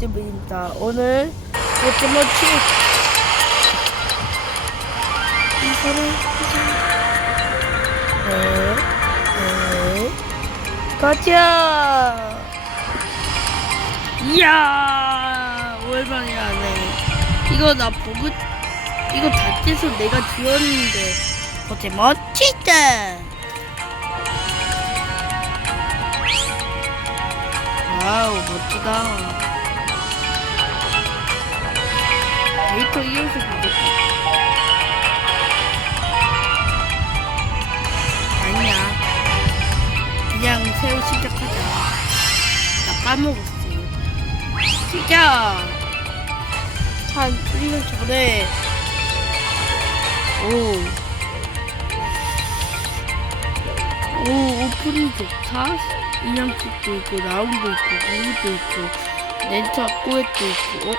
집입니다. 오늘 포켓몬치 이거를 네, 네, 가자. 이야, 오랜만이야, 네. 이거 나 보고 이거 다째서 내가 지었는데 포켓몬 치즈. 와우, 멋지다. 데이터 이어서 보겠다. 아니야. 그냥 새로 시작하자. 나 까먹었어. 시작! 한 1년 전에, 오. 오, 오프닝 좋다. 인형집도 있고, 라운도 있고, 우도 있고, 렌터 꼬엣도 있고, 어?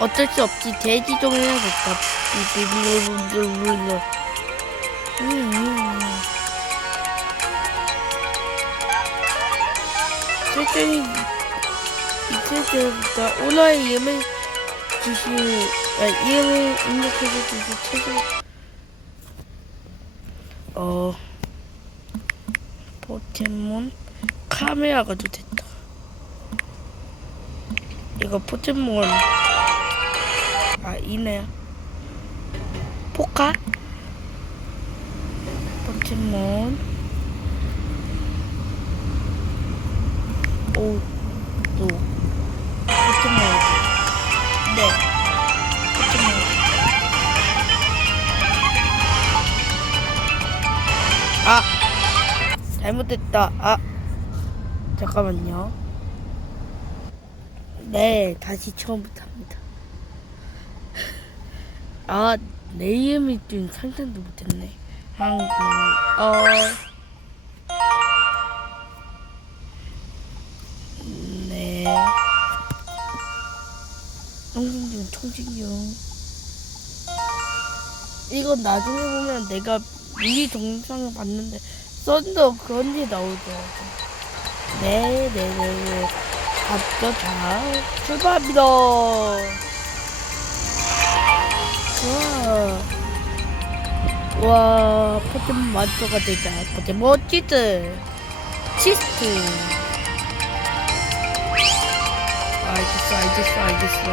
어쩔 수 없지 대지종을 해야겠다. 비비비비비비비. 음. 설정이 있을 때부터 오너의 이름을 주시, 아, 이름을 입력해서 주시 최소. 어, 포켓몬 카메라가 도 됐다. 이거 포켓몬 아 이네요. 포카? 포켓몬. 오또 포켓몬. 네. 포켓몬. 아! 잘못됐다. 아! 잠깐만요. 네 다시 처음부터 합니다 아, 내 이름이 좀 상상도 못했네. 한국, 어, 네. 청진중, 청진중. 이건 나중에 보면 내가 미리 동영상을 봤는데, 썬더 그런 게 나오더라고. 네, 네, 네, 네. 갑자 자, 출발합니다. 와 포켓몬 마스터가 되자 포켓몬 치즈 치스트 알겠어 알겠어 알겠어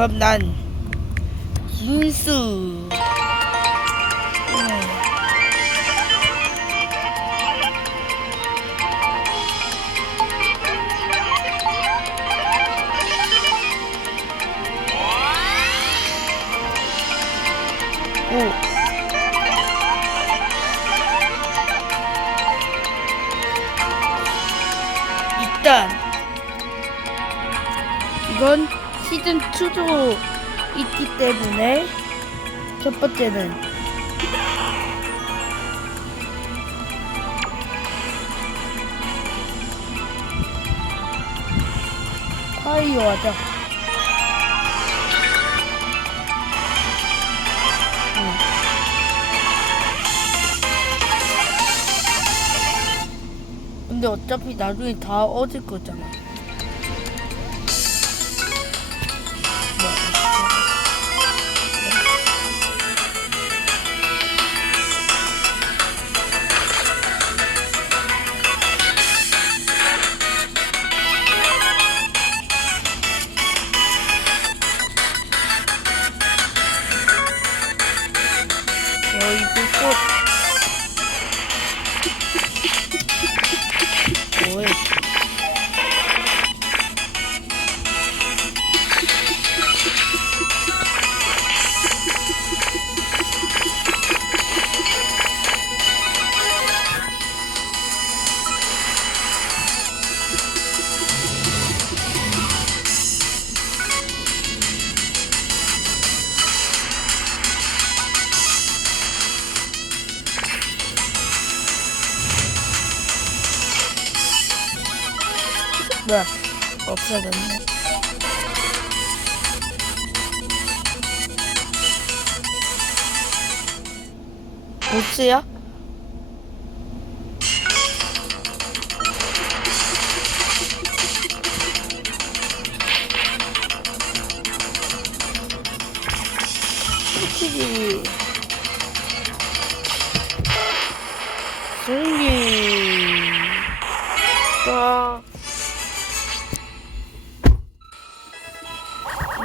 그럼 난 있기 때문에 첫 번째는 파이어 하자. 응. 근데 어차피 나중에 다 얻을 거잖아. 뭐야? 없어졌네. 보스야? 솔직히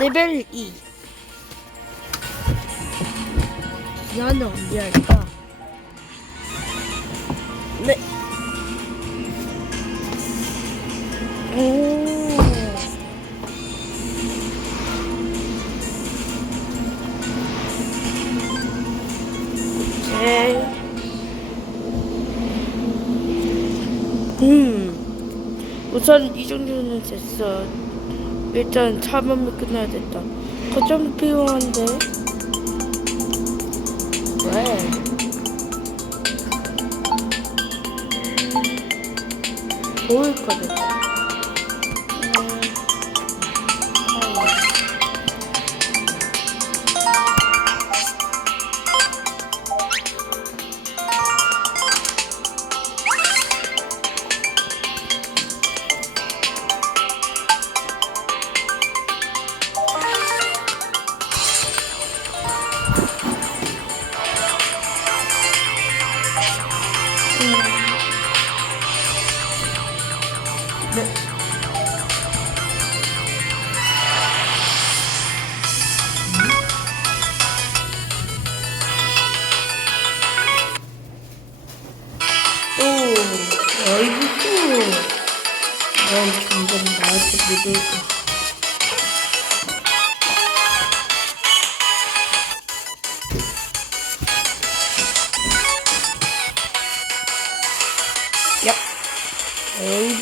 레벨 2 기한은 언제 할까? 네. 오. 오케이. 음. 우선 이 정도는 됐어. 일단 탐험이 끝나야 됐다. 거점 필요한데. 왜? 보일. 음, 오, 어이구, 넌 점점 나한테 믿을까? 야, 에이.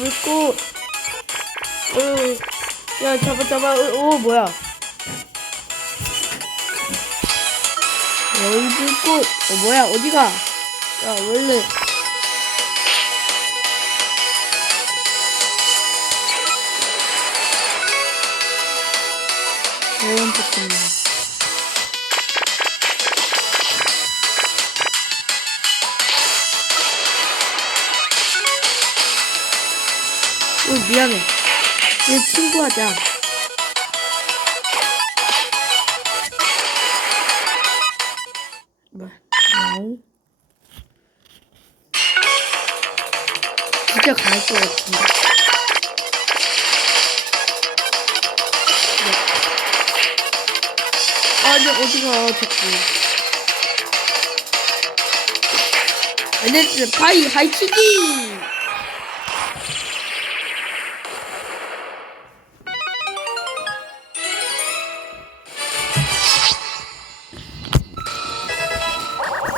어, 야 잡아 잡아. 어, 오 뭐야? 에이 불꽃. 어 뭐야 어디가? 야 원래. 어 미안해. 얘 친구하자. 뭐? 야옹. 진짜 갈 것 같은데. 네. 아니 어디가 자꾸. 에네스 파이 하이치기.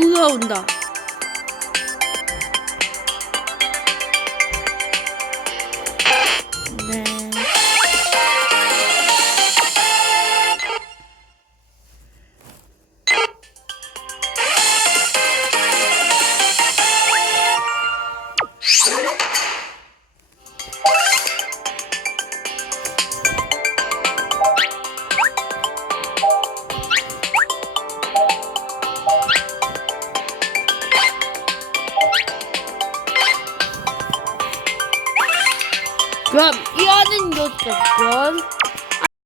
구가 온다.